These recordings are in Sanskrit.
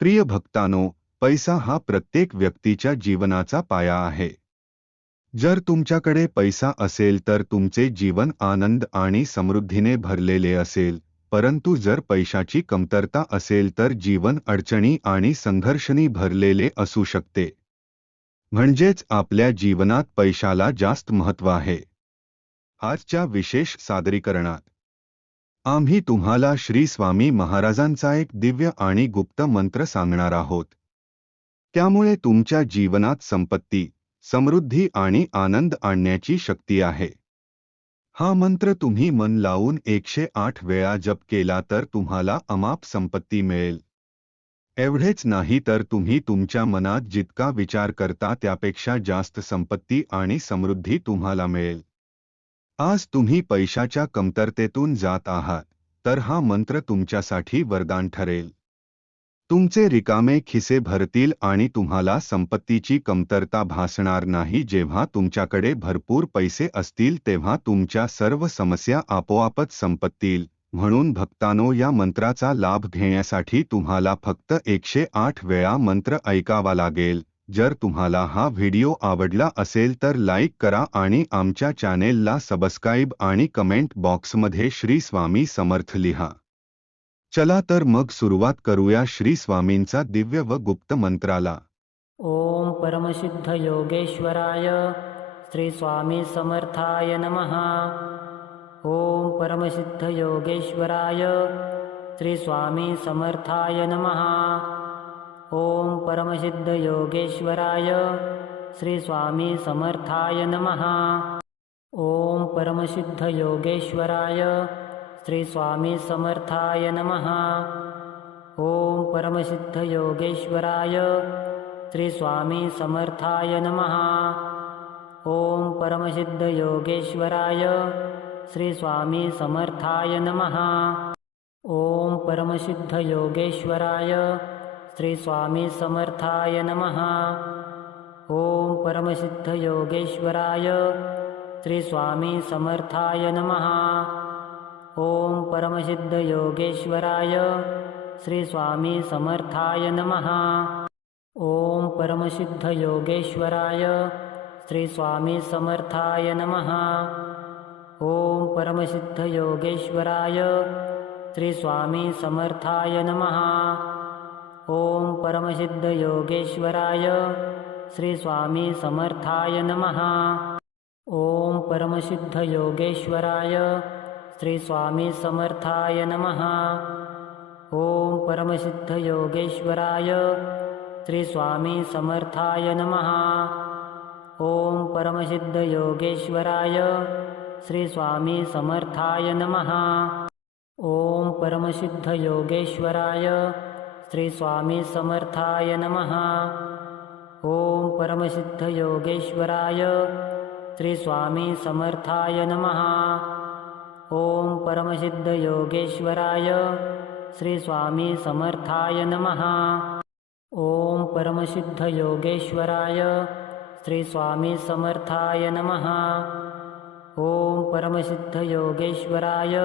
प्रिय भक्तांनो, पैसा हा प्रत्येक व्यक्तीच्या जीवनाचा पाया आहे. जर तुमच्याकडे पैसा असेल तर तुमचे जीवन आनंद आणि समृद्धीने भरलेले असेल, परंतु जर पैशाची कमतरता असेल तर जीवन अडचणी आणि संघर्षांनी भरलेले असू शकते. म्हणजेच आपल्या जीवनात पैशाला जास्त महत्त्व आहे. आजच्या विशेष सादरीकरणात आम्ही तुम्हाला श्री स्वामी महाराजांचा एक दिव्य आणि गुप्त मंत्र सांगणार आहोत. त्यामुळे तुमच्या जीवनात संपत्ती, समृद्धी आणि आनंद आणण्याची शक्ती आहे. हा मंत्र तुम्ही मन लावून 108 वेळा जप केला तर तुम्हाला अमाप संपत्ती मिळेल. एवढेच नाही तर तुम्ही तुमच्या मनात जितका विचार करता त्यापेक्षा जास्त संपत्ती आणि समृद्धी तुम्हाला मिळेल. आज तुम्ही पैशाच्या कमतरतेतून जात आहात, तर हा मंत्र तुमच्यासाठी वरदान ठरेल. तुमचे रिकामे खिसे भरतील आणि तुम्हाला संपत्तीची कमतरता भासणार नाही. जेव्हा तुमच्याकडे भरपूर पैसे असतील तेव्हा तुमच्या सर्व समस्या आपोआपच संपतील. म्हणून भक्तांनो, या मंत्राचा लाभ घेण्यासाठी तुम्हाला फक्त 108 वेळा मंत्र ऐकावा लागेल. जर तुम्हाला हा व्हिडिओ आवडला असेल तर लाईक करा आणि आमच्या चॅनेलला सबस्क्राईब आणि कमेंट बॉक्समध्ये श्री स्वामी समर्थ लिहा. चला तर मग सुरुवात करूया श्री स्वामींचा दिव्य व गुप्त मंत्राला. ओम परमसिद्ध योगेश्वराय श्री स्वामी समर्थाय नमः. ओम परमसिद्ध योगेश्वराय श्री स्वामी समर्थाय नमः. ओम परमसिद्ध योगेश्वराय श्री स्वामी समर्थाय नमः. ओम परमसिद्ध योगेश्वराय श्री स्वामी समर्थाय नमः. ओम परमसिद्ध योगेश्वराय श्री स्वामी समर्थाय नमः. ओम परमसिद्ध योगेश्वराय श्री स्वामी समर्थाय नमः. ओम परमसिद्ध योगेश्वराय श्री स्वामी समर्थाय नमः. ओम परमसिद्ध योगेश्वराय श्री स्वामी समर्थाय नमः. ओम परमसिद्ध योगेश्वराय श्री स्वामी समर्थाय नमः. ओम परमसिद्ध योगेश्वराय श्री स्वामी समर्थाय नमः. ओम परमसिद्ध योगेश्वराय श्री स्वामी समर्थाय नमः. ओम परमसिद्ध योगेश्वराय श्री स्वामी समर्थाय नमः. ओम परमसिद्ध योगेश्वराय श्री स्वामी समर्थाय नमः. ओम परमसिद्ध योगेश्वराय श्री स्वामी समर्थाय नमः. ओम परमसिद्ध योगेश्वराय श्री स्वामी समर्थाय नमः. ओम परमसिद्ध योगेश्वराय श्री स्वामी समर्थाय नमः. ओम परमसिद्ध योगेश्वराय श्री स्वामी समर्थाय नमः. ओम परमसिद्ध योगेश्वराय श्री स्वामी समर्थाय नमः. ओम परमसिद्ध योगेश्वराय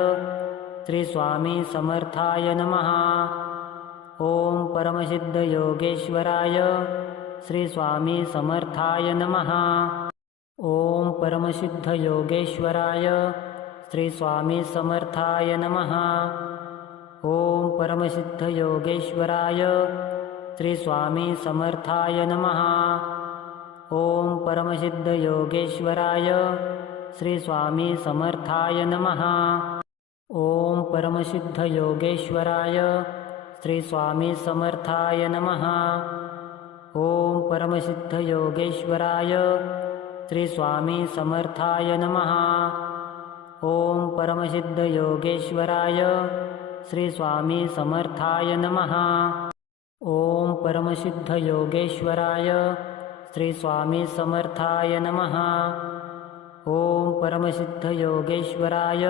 श्री स्वामी समर्थाय नमः. ओम परमसिद्ध योगेश्वराय श्री स्वामी समर्थाय नमः. ओम परमसिद्ध योगेश्वराय श्री स्वामी समर्थाय नमः. ओम परमसिद्ध योगेश्वराय श्री स्वामी समर्थाय नमः. ओम परमसिद्ध योगेश्वराय श्री स्वामी समर्थाय नमः. ओम परमसिद्ध योगेश्वराय श्री स्वामी समर्थाय नमः. ओम परमसिद्ध योगेश्वराय श्री स्वामी समर्थाय नमः. ओम परमसिद्ध योगेश्वराय श्री स्वामी समर्थाय नमः. ओम परमसिद्ध योगेश्वराय श्री स्वामी समर्थाय नमः. ओम परमसिद्ध योगेश्वराय श्री स्वामी समर्थाय नमः. ओम परमसिद्ध योगेश्वराय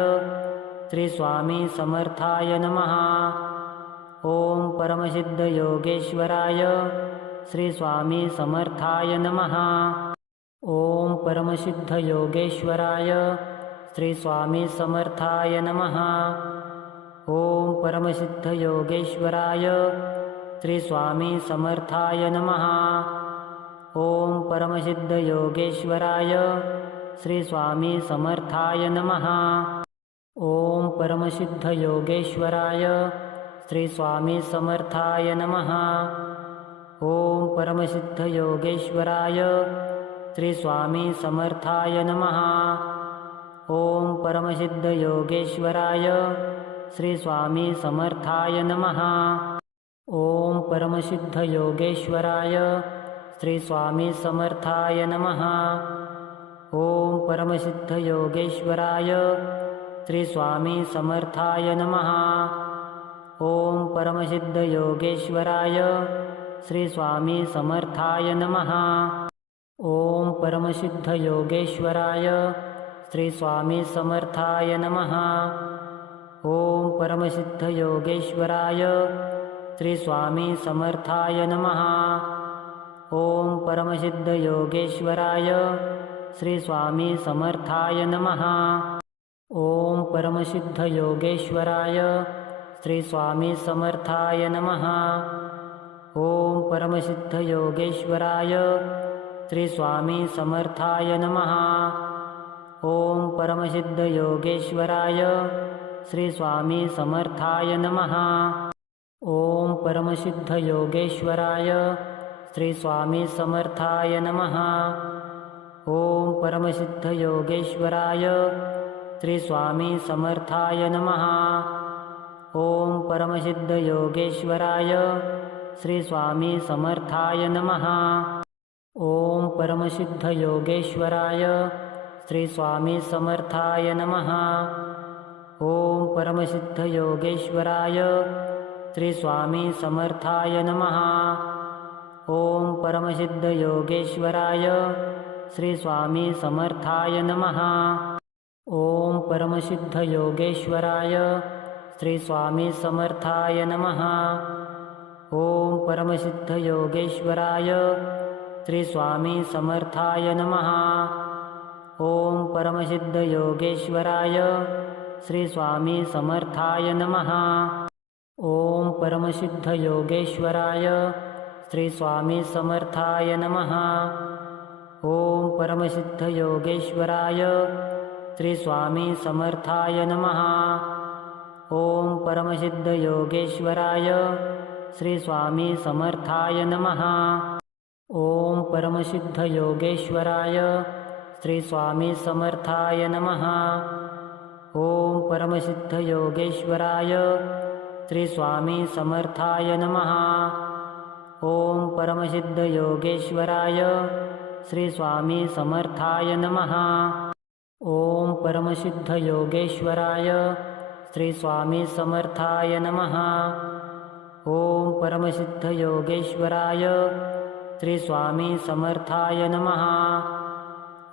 श्री स्वामी समर्थाय नमः. ओम परमसिद्ध योगेश्वराय श्री स्वामी समर्थाय नमः. ओम परमसिद्ध योगेश्वराय श्री स्वामी समर्थाय नमः. ओम परमसिद्ध योगेश्वराय श्री स्वामी समर्थाय नमः. ओम परमसिद्ध योगेश्वराय श्री स्वामी समर्थाय नमः. ओम परमसिद्ध योगेश्वराय श्री स्वामी समर्थाय नमः. ओम परमसिद्ध योगेश्वराय श्री स्वामी समर्थाय नमः. ओम परमसिद्ध योगेश्वराय श्री स्वामी समर्थाय नमः. ओम परमसिद्ध योगेश्वराय श्री स्वामी समर्थाय नमः. ओम परमसिद्ध योगेश्वराय श्री स्वामी समर्थाय नमः. ओम परमसिद्ध योगेश्वराय श्री स्वामी समर्थाय नमः. ओम परमसिद्ध योगेश्वराय श्री स्वामी समर्थाय नमः. ओम परमसिद्ध योगेश्वराय श्री स्वामी समर्थाय नमः. ओम परमसिद्ध योगेश्वराय श्री स्वामी समर्थाय नमः. ओम परमसिद्ध योगेश्वराय श्री स्वामी समर्थाय नमः. ओम परमसिद्ध योगेश्वराय श्री स्वामी समर्थाय नमः. ओम परमसिद्ध योगेश्वराय श्री स्वामी समर्थाय नमः. ओम परमसिद्ध योगेश्वराय श्री स्वामी समर्थाय नमः. ओम परमसिद्ध योगेश्वराय श्री स्वामी समर्थाय नमः. ओम परमसिद्ध योगेश्वराय श्री स्वामी समर्थाय नमः. ओम परमसिद्ध योगेश्वराय श्री स्वामी समर्थाय नमः. ओम परमसिद्ध योगेश्वराय श्री स्वामी समर्थाय नमः. ओम परमसिद्ध योगेश्वराय श्री स्वामी समर्थाय नमः. ओम परमसिद्ध योगेश्वराय श्री स्वामी समर्थाय नमः. ओम परमसिद्ध योगेश्वराय श्री स्वामी समर्थाय नमः. ओम परमसिद्ध योगेश्वराय श्री स्वामी समर्थाय नमः. ओम परमसिद्ध योगेश्वराय श्री स्वामी समर्थाय नमः. ओम परमसिद्ध योगेश्वराय श्री स्वामी समर्थाय नमः. ओम परमसिद्ध योगेश्वराय श्री स्वामी समर्थाय नमः. ओम परमसिद्ध योगेश्वराय श्री स्वामी समर्थाय नमः. ओम परमसिद्ध योगेश्वराय श्री स्वामी समर्थाय नमः. ओम परमसिद्ध योगेश्वराय श्री स्वामी समर्थाय नमः. ओम परमसिद्ध योगेश्वराय श्री स्वामी समर्थाय नमः. ओम परमसिद्ध योगेश्वराय श्री स्वामी समर्थाय नमः.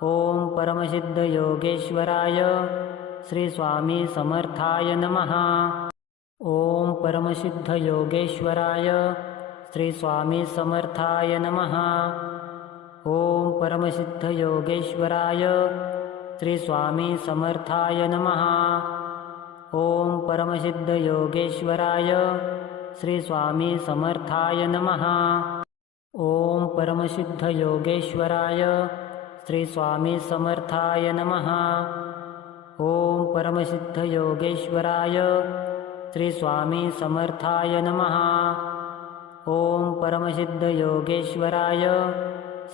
ओम परमसिद्ध योगेश्वराय श्री स्वामी समर्थाय नमः. ओम परमसिद्ध योगेश्वराय श्री स्वामी समर्थाय नमः. ओम परमसिद्ध योगेश्वराय श्री स्वामी समर्थाय नमः. ओम परमसिद्ध योगेश्वराय श्री स्वामी समर्थाय नमः. ओम परमसिद्ध योगेश्वराय श्री स्वामी समर्थाय नमः. ओम परमसिद्ध योगेश्वराय श्री स्वामी समर्थाय नमः. ओम परमसिद्ध योगेश्वराय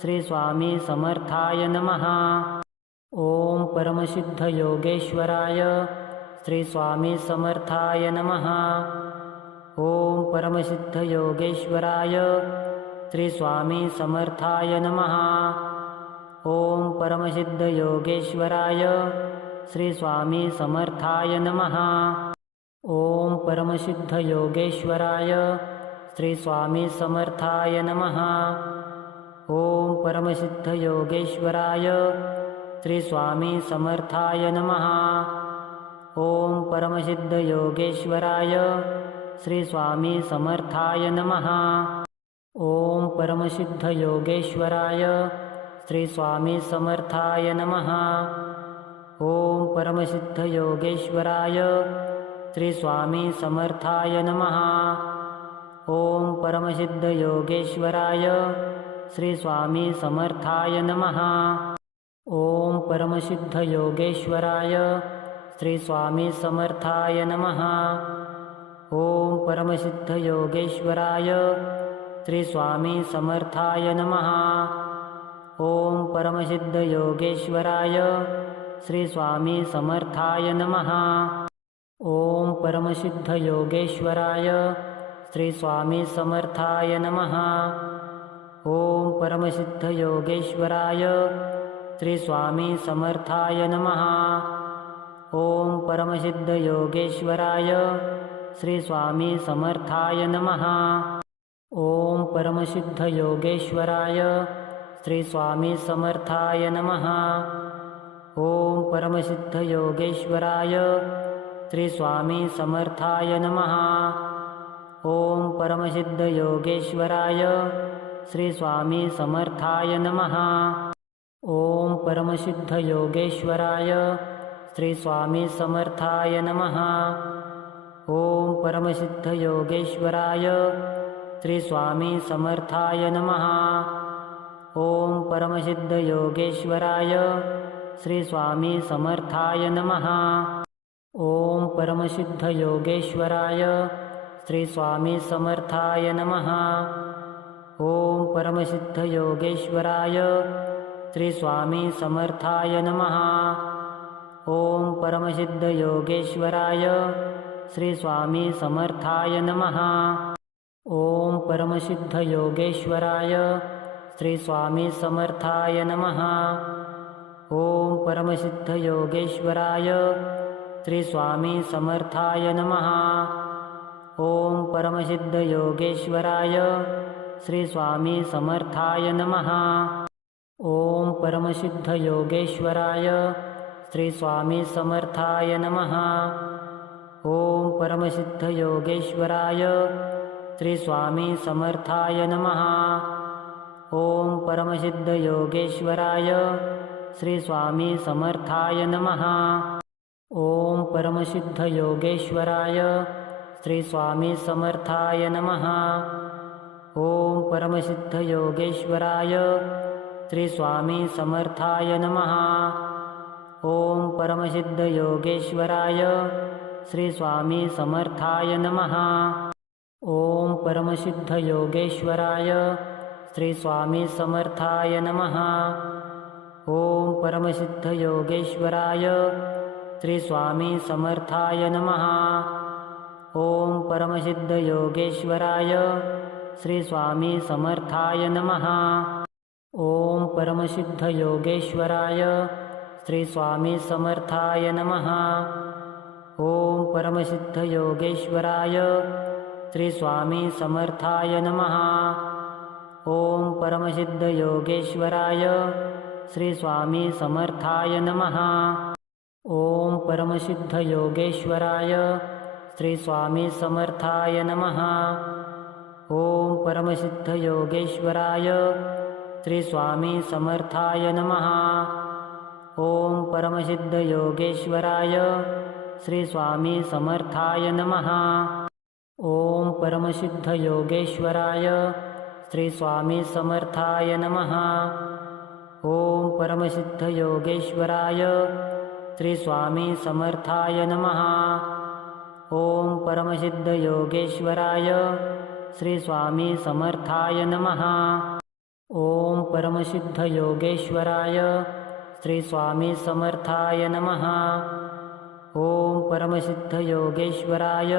श्री स्वामी समर्थाय नमः. ओम परमसिद्ध योगेश्वराय श्री स्वामी समर्थाय नमः. ओम परमसिद्ध योगेश्वराय श्री स्वामी समर्थाय नमः. ओम परमसिद्ध योगेश्वराय श्री स्वामी समर्थाय नमः. ओम परमसिद्ध योगेश्वराय श्री स्वामी समर्थाय नमः. ओम परमसिद्ध योगेश्वराय श्री स्वामी समर्थाय नमः. ओम परमसिद्ध योगेश्वराय श्री स्वामी समर्थाय नमः. ओम परमसिद्ध योगेश्वराय श्री स्वामी समर्थाय नमः. ओम परमसिद्ध योगेश्वराय श्री स्वामी समर्थाय नमः. ओम परमसिद्धयोगेश्वराय श्री स्वामी समर्थाय नमः। ओम परमसिद्धयोगेश्वराय श्री स्वामी समर्थाय नमः। ओम परमसिद्धयोगेश्वराय श्री स्वामी समर्थाय नमः। ओम परमसिद्धयोगेश्वराय श्री स्वामी समर्थाय नमः। ओम परमसिद्धयोगेश्वराय श्री स्वामी समर्थाय नमः। ओम परमसिद्धयोगेश्वराय श्री स्वामी समर्थाय नमः। ओम परमसिद्धयोगेश्वराय श्री स्वामी समर्थाय नमः। ओम परमसिद्धयोगेश्वराय श्री स्वामी समर्थाय नमः। ओम परमसिद्धयोगेश्वराय श्री स्वामी समर्थाय नमः। ओम परमसिद्धयोगेश्वराय श्री स्वामी समर्थाय नमः। ओम परमसिद्धयोगेश्वराय श्री स्वामी समर्थाय नमः। ओम परमसिद्धयोगेश्वराय श्री स्वामी समर्थाय नमः। ओम परमसिद्धयोगेश्वराय श्री स्वामी समर्थाय नमः। ओम परमसिद्धयोगेश्वराय श्री स्वामी समर्थाय नमः। ओम परमसिद्धयोगेश्वराय श्री स्वामी समर्थाय नमः। ओम परमसिद्धयोगेश्वराय श्री स्वामी समर्थाय नमः। ओम परमसिद्धयोगेश्वराय श्री स्वामी समर्थाय नमः। ओम परमसिद्धयोगेश्वराय श्री स्वामी समर्थाय नमः। ओम परमसिद्धयोगेश्वराय श्री स्वामी समर्थाय नमः। ओम परमसिद्धयोगेश्वराय श्री स्वामी समर्थाय नमः। ओम परमसिद्धयोगेश्वराय श्री स्वामी समर्थाय नमः। ओम परमसिद्धयोगेश्वराय श्री स्वामी समर्थाय नमः। ओम परमसिद्धयोगेश्वराय श्री स्वामी समर्थाय नमः। ओम परमसिद्धयोगेश्वराय श्री स्वामी समर्थाय नमः। ओम परमसिद्धयोगेश्वराय श्री स्वामी समर्थाय नमः। ओम परमसिद्धयोगेश्वराय श्री स्वामी समर्थाय नमः। ओम परमसिद्धयोगेश्वराय श्री स्वामी समर्थाय नमः। ओम परमसिद्धयोगेश्वराय श्री स्वामी समर्थाय नमः। ओम परमसिद्धयोगेश्वराय श्री स्वामी समर्थाय नमः। ओम परमसिद्धयोगेश्वराय श्री स्वामी समर्थाय नमः। ओम परमसिद्धयोगेश्वराय श्री स्वामी समर्थाय नमः। ओम परमसिद्धयोगेश्वराय श्री स्वामी समर्थाय नमः। ओम परमसिद्धयोगेश्वराय श्री स्वामी समर्थाय नमः। ओम परमसिद्धयोगेश्वराय श्री स्वामी समर्थाय नमः। ओम परमसिद्धयोगेश्वराय श्री स्वामी समर्थाय नमः। ओम परमसिद्धयोगेश्वराय श्री स्वामी समर्थाय नमः। ओम परमसिद्धयोगेश्वराय श्री स्वामी समर्थाय नमः। ओम परमसिद्धयोगेश्वराय श्री स्वामी समर्थाय नमः। ओम परमसिद्धयोगेश्वराय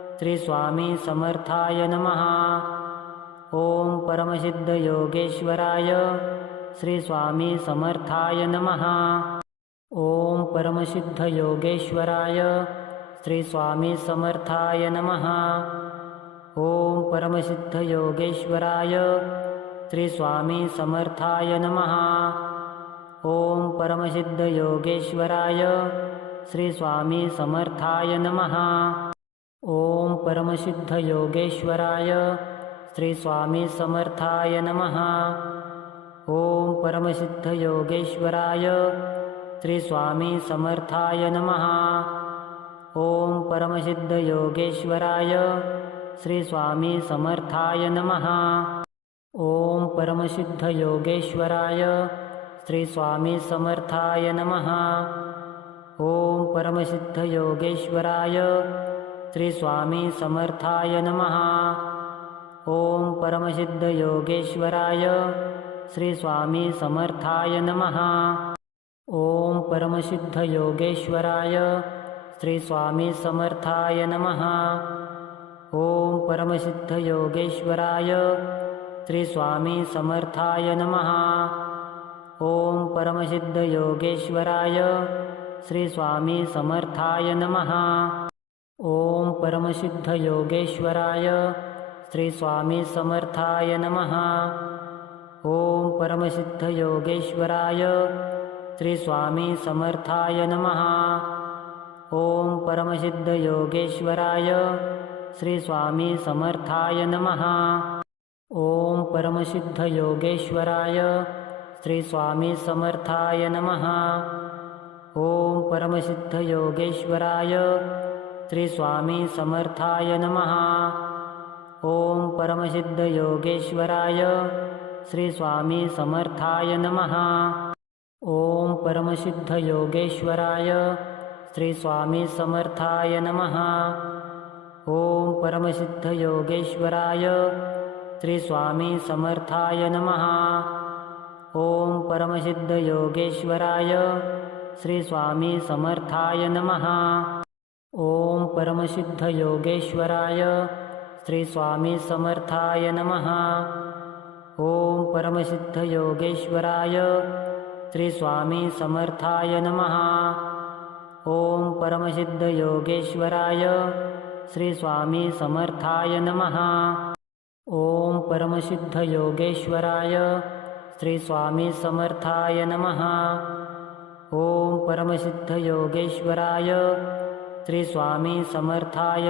श्री स्वामी समर्थाय नमः। ओम परमसिद्धयोगेश्वराय श्री स्वामी समर्थाय नमः। ओम परमसिद्धयोगेश्वराय श्री स्वामी समर्थाय नमः। ओम परमसिद्धयोगेश्वराय श्री स्वामी समर्थाय नमः। ओम परमसिद्धयोगेश्वराय श्री स्वामी समर्थाय नमः। ओम परमसिद्धयोगेश्वराय श्री स्वामी समर्थाय नमः। ओम परमसिद्धयोगेश्वराय श्री स्वामी समर्थाय नमः। ओम परमसिद्धयोगेश्वराय श्री स्वामी समर्थाय नमः। ओम परमसिद्ध योगेश्वराय श्री स्वामी समर्थाय नमः। ओम परमसिद्ध योगेश्वराय श्री स्वामी समर्थाय नमः। ओम परमसिद्ध योगेश्वराय श्री स्वामी समर्थाय नमः। ओम परमसिद्ध योगेश्वराय श्री स्वामी समर्थाय नमः। ओम परमसिद्ध योगेश्वराय श्री स्वामी समर्थाय नमः। ओम परमसिद्ध योगेश्वराय श्री स्वामी समर्थाय नमः। ओम परमसिद्ध योगेश्वराय श्री स्वामी समर्थाय नमः। ओम परमसिद्ध योगेश्वराय श्री स्वामी समर्थाय नमः। ओम परमसिद्ध योगेश्वराय श्री स्वामी समर्थाय नमः। ओम परमसिद्ध योगेश्वराय श्री स्वामी समर्थाय नमः। ओम परमसिद्ध योगेश्वराय श्री स्वामी समर्थाय नमः। ओम परमसिद्ध योगेश्वराय श्री स्वामी समर्थाय नमः। ओम परमसिद्ध योगेश्वराय श्री स्वामी समर्थाय नमः। ओम परमसिद्ध योगेश्वराय श्री स्वामी समर्थाय नमः। ओम परमसिद्ध योगेश्वराय श्री स्वामी समर्थाय नमः। ओम परमसिद्ध योगेश्वराय श्री स्वामी समर्थाय नमः। ओम परमसिद्ध योगेश्वराय श्री स्वामी समर्थाय नमः। ओम परमसिद्ध योगेश्वराय श्री स्वामी समर्थाय नमः। ओम परमसिद्ध योगेश्वराय श्री स्वामी समर्थाय नमः। ओम परमसिद्ध योगेश्वराय श्री स्वामी समर्थाय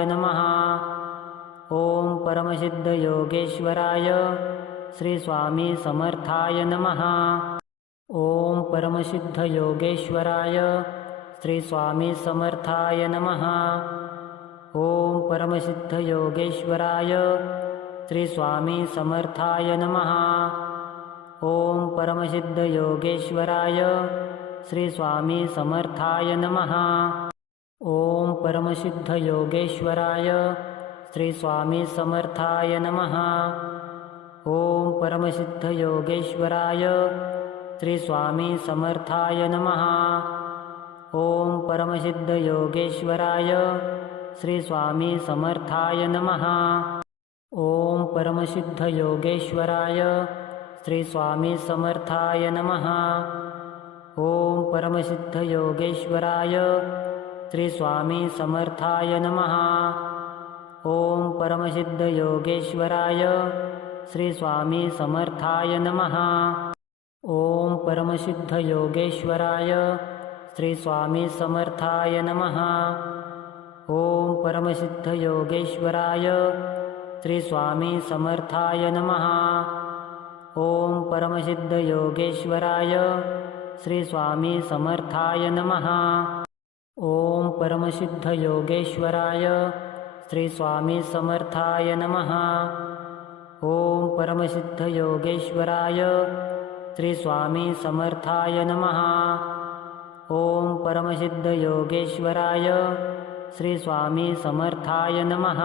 नमः। ओम परमसिद्ध योगेश्वराय श्री स्वामी समर्थाय नमः। ओम परमसिद्ध योगेश्वराय श्री स्वामी समर्थाय नमः। ओम परमसिद्ध योगेश्वराय श्री स्वामी समर्थाय नमः। ओम परमसिद्ध योगेश्वराय श्री स्वामी समर्थाय नमः। ओम परमसिद्ध योगेश्वराय श्री स्वामी समर्थाय नमः। ओम परमसिद्ध योगेश्वराय श्री स्वामी समर्थाय नमः। ओम परमसिद्ध योगेश्वराय श्री स्वामी समर्थाय नमः। ओम परमसिद्ध योगेश्वराय श्री स्वामी समर्थाय नमः। ओम परमसिद्ध योगेश्वराय श्री स्वामी समर्थाय नमः। ओम परमसिद्ध योगेश्वराय श्री स्वामी समर्थाय नमः। ओम परमसिद्ध योगेश्वराय श्री स्वामी समर्थाय नमः। ओम परमसिद्ध योगेश्वराय श्री स्वामी समर्थाय नमः। ओम परमसिद्ध योगेश्वराय श्री स्वामी समर्थाय नमः। ओम परमसिद्ध योगेश्वराय श्री स्वामी समर्थाय नमः। ओम परमसिद्ध योगेश्वराय श्री स्वामी समर्थाय नमः। ओम परमसिद्ध योगेश्वराय श्री स्वामी समर्थाय नमः।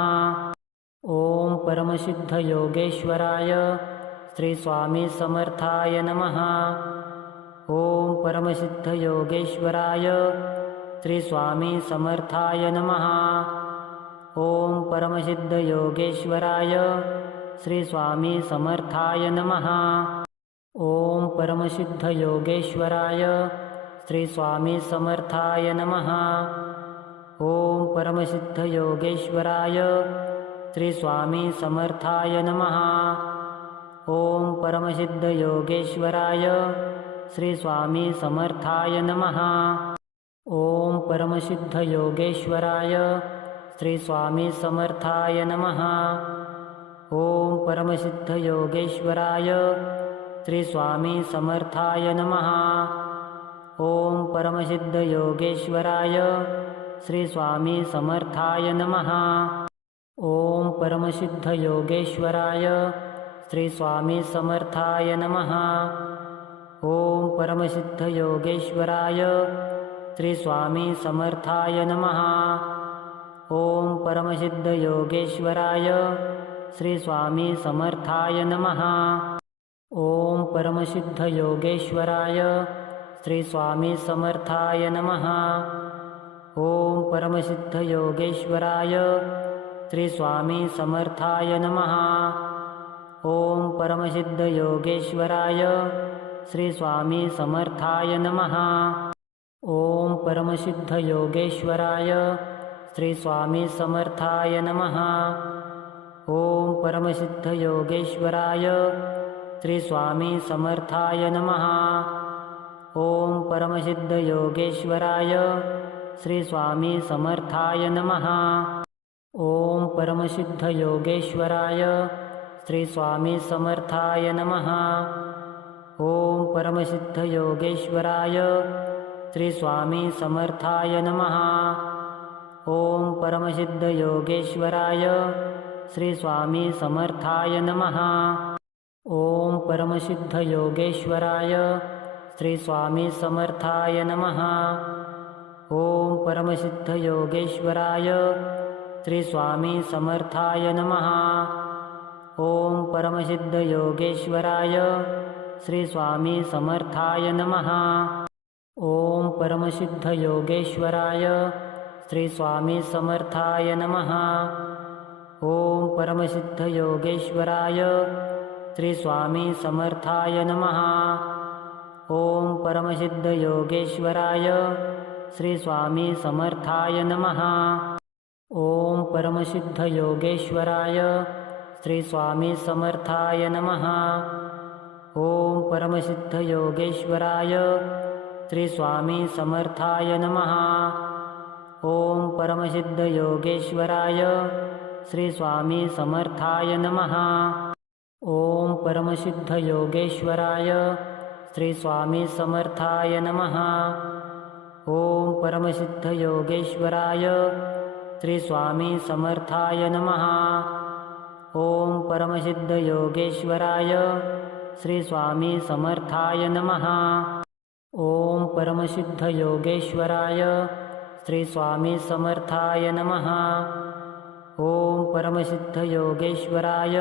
ओम परमसिद्ध योगेश्वराय श्री स्वामी समर्थाय नमः। ओम परमसिद्ध योगेश्वराय श्री स्वामी समर्थाय नमः। ओम परमसिद्ध योगेश्वराय श्री स्वामी समर्थाय नमः। ओम परमसिद्ध योगेश्वराय श्री स्वामी समर्थाय नमः। ओम परमसिद्ध योगेश्वराय श्री स्वामी समर्थाय नमः। ओम परमसिद्ध योगेश्वराय श्री स्वामी समर्थाय नमः। ओम परमसिद्ध योगेश्वराय श्री स्वामी समर्थाय नमः। ओम परमसिद्ध योगेश्वराय श्री स्वामी समर्थाय नमः। ओम परमसिद्ध योगेश्वराय श्री स्वामी समर्थाय नमः। ओम परमसिद्धयोगेश्वराय श्री स्वामी समर्थाय नमः। ओम परमसिद्धयोगेश्वराय श्री स्वामी समर्थाय नमः। ओम परमसिद्धयोगेश्वराय श्री स्वामी समर्थाय नमः। ओम परमसिद्धयोगेश्वराय श्री स्वामी समर्थाय नमः। ओम परमसिद्धयोगेश्वराय श्री स्वामी समर्थाय नमः। ओम परमसिद्धयोगेश्वराय श्री स्वामी समर्थाय नमः। ओम परमसिद्धयोगेश्वराय श्री स्वामी समर्थाय नमः। ओम परमसिद्धयोगेश्वराय श्री स्वामी समर्थाय नमः। ओम परमसिद्धयोगेश्वराय श्री स्वामी समर्थाय नमः। ओम परमसिद्धयोगेश्वराय श्री स्वामी समर्थाय नमः। ओम परमसिद्धयोगेश्वराय श्री स्वामी समर्थाय नमः। ओम परमसिद्धयोगेश्वराय श्री स्वामी समर्थाय नमः। ओम परमसिद्धयोगेश्वराय श्री स्वामी समर्थाय नमः। ओम परमसिद्धयोगेश्वराय श्री स्वामी समर्थाय नमः। ओम परमसिद्धयोगेश्वराय श्री स्वामी समर्थाय नमः। ओम परमसिद्धयोगेश्वराय श्री स्वामी समर्थाय नमः। ओम परमसिद्धयोगेश्वराय श्री स्वामी समर्थाय नमः। ओम परमसिद्धयोगेश्वराय श्री स्वामी समर्थाय नमः। ओम परमसिद्धयोगेश्वराय श्री स्वामी समर्थाय नमः। ओम परमसिद्धयोगेश्वराय श्री स्वामी समर्थाय नमः। ओम परमसिद्धयोगेश्वराय श्री स्वामी समर्थाय नमः। ओम परमसिद्धयोगेश्वराय श्री स्वामी समर्थाय नमः। ओम परमसिद्धयोगेश्वराय श्री स्वामी समर्थाय नमः। ओम परमसिद्धयोगेश्वराय श्री स्वामी समर्थाय नमः। ओम परमसिद्धयोगेश्वराय श्री स्वामी समर्थाय नमः। ओम परमसिद्धयोगेश्वराय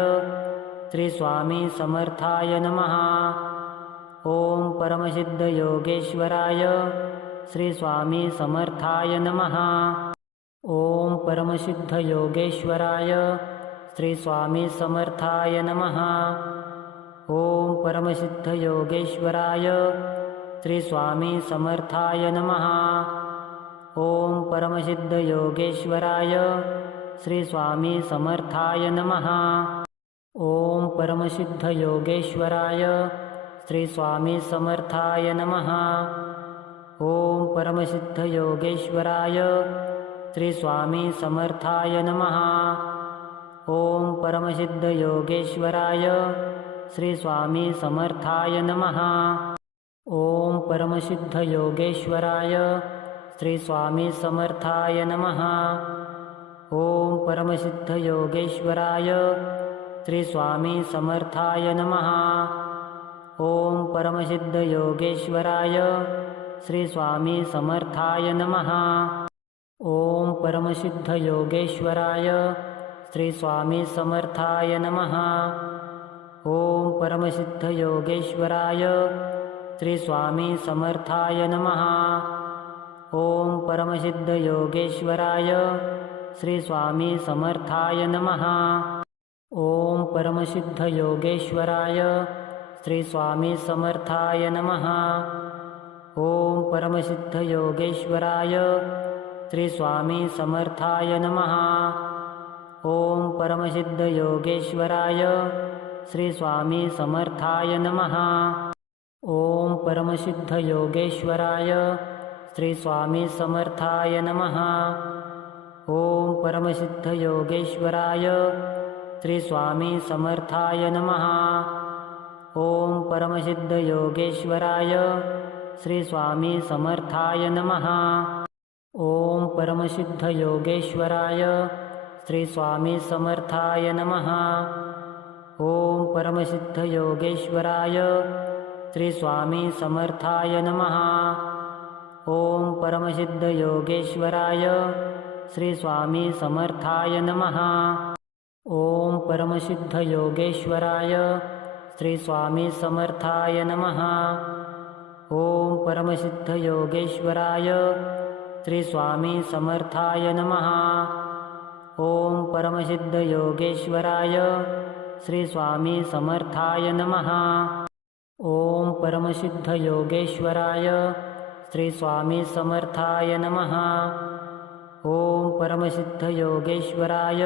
श्री स्वामी समर्थाय नमः। ओम परमसिद्धयोगेश्वराय श्री स्वामी समर्थाय नमः। ओम परमसिद्धयोगेश्वराय श्री स्वामी समर्थाय नमः। ओम परमसिद्धयोगेश्वराय श्री स्वामी समर्थाय नमः। ओम परमसिद्धयोगेश्वराय श्री स्वामी समर्थाय नमः। ओम परमसिद्धयोगेश्वराय श्री स्वामी समर्थाय नमः। ओम परमसिद्धयोगेश्वराय श्री स्वामी समर्थाय नमः। ओम परमसिद्धयोगेश्वराय श्री स्वामी समर्थाय नमः। ओम परमसिद्धयोगेश्वराय श्री स्वामी समर्थाय नमः। ओम परमसिद्धयोगेश्वराय श्री स्वामी समर्थाय नमः। ओम परमसिद्धयोगेश्वराय श्री स्वामी समर्थाय नमः। ओम परमसिद्धयोगेश्वराय श्री स्वामी समर्थाय नमः। ओम परमसिद्धयोगेश्वराय श्री स्वामी समर्थाय नमः। ओम परमसिद्धयोगेश्वराय श्री स्वामी समर्थाय नमः। ओम परमसिद्धयोगेश्वराय श्री स्वामी समर्थाय नमः। ओम परमसिद्धयोगेश्वराय श्री स्वामी समर्थाय नमः। ओम परमसिद्धयोगेश्वराय श्री स्वामी समर्थाय नमः। ओम परमसिद्धयोगेश्वराय श्री स्वामी समर्थाय नमः। ओम परमसिद्धयोगेश्वराय श्री स्वामी समर्थाय नमः। ओम परमसिद्धयोगेश्वराय श्री स्वामी समर्थाय नमः। ओम परमसिद्धयोगेश्वराय श्री स्वामी समर्थाय नमः। ओम परमसिद्ध योगेश्वराय श्री स्वामी समर्थाय नमः। ओम परमसिद्ध योगेश्वराय श्री स्वामी समर्थाय नमः। ओम परमसिद्ध योगेश्वराय श्री स्वामी समर्थाय नमः। ओम परमसिद्ध योगेश्वराय श्री स्वामी समर्थाय नमः। ओम परमसिद्ध योगेश्वराय श्री स्वामी समर्थाय नमः। ओम परमसिद्ध योगेश्वराय श्री स्वामी समर्थाय नमः। ओम परमसिद्ध योगेश्वराय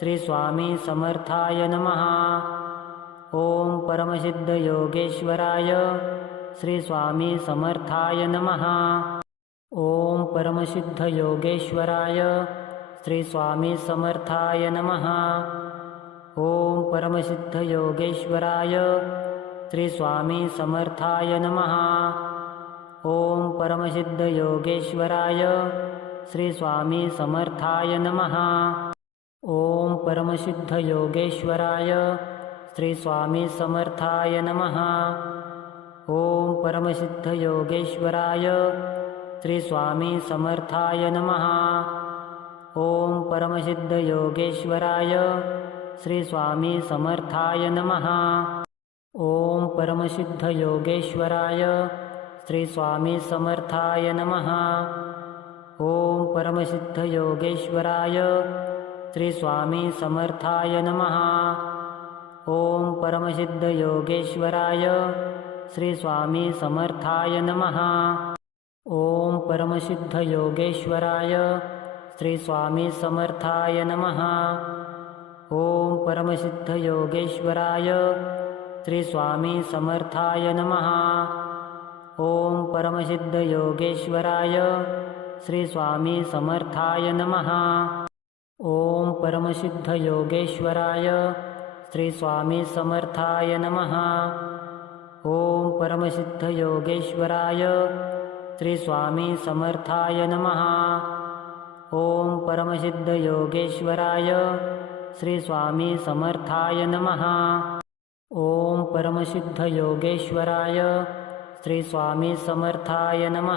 श्री स्वामी समर्थाय नमः। ओम परमसिद्ध योगेश्वराय श्री स्वामी समर्थाय नमः। ओम परमसिद्ध योगेश्वराय श्री स्वामी समर्थाय नमः। ओम परमसिद्ध योगेश्वराय श्री स्वामी समर्थाय नमः। ओम परमसिद्ध योगेश्वराय श्री स्वामी समर्थाय नमः। ओम परमसिद्ध योगेश्वराय श्री स्वामी समर्थाय नमः। ओम परमसिद्ध योगेश्वराय श्री स्वामी समर्थाय नमः। ओम परमसिद्ध योगेश्वराय श्री स्वामी समर्थाय नमः। ओम परमसिद्ध योगेश्वराय श्री स्वामी समर्थाय नमः। ओम परमसिद्ध योगेश्वराय श्री स्वामी समर्थाय नमः। ओम परमसिद्ध योगेश्वराय श्री स्वामी समर्थाय नमः। ओम परमसिद्ध योगेश्वराय श्री स्वामी समर्थाय नमः। ओम परमसिद्ध योगेश्वराय श्री स्वामी समर्थाय नमः। ओम परमसिद्ध योगेश्वराय श्री स्वामी समर्थाय नमः। ओम परमसिद्ध योगेश्वराय श्री स्वामी समर्थाय नमः। ओम परमसिद्ध योगेश्वराय श्री स्वामी समर्थाय नमः। ओम परमसिद्ध योगेश्वराय श्री स्वामी समर्थाय नमः। ओम परमसिद्ध योगेश्वराय श्री स्वामी समर्थाय नमः।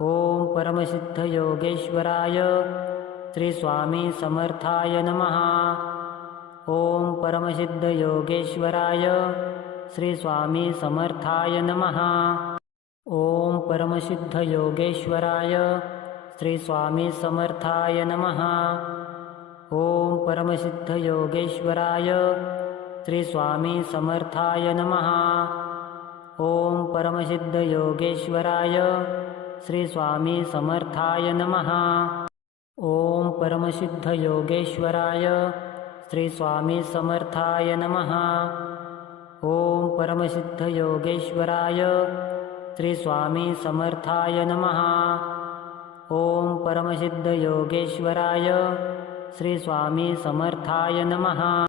ओम परमसिद्ध योगेश्वराय श्री स्वामी समर्थाय नमः। ओम परमसिद्ध योगेश्वराय श्री स्वामी समर्थाय नमः। ओम परमसिद्ध योगेश्वराय श्री स्वामी समर्थाय नमः। ओम परमसिद्ध योगेश्वराय श्री स्वामी समर्थाय नमः। ओम परमसिद्ध योगेश्वराय श्री स्वामी समर्थाय नमः। ओम परमसिद्ध योगेश्वराय श्री स्वामी समर्थाय नमः। ओम परमसिद्ध योगेश्वराय श्री स्वामी समर्थाय नमः। ओम परमसिद्ध योगेश्वराय श्री स्वामी समर्थाय नमः।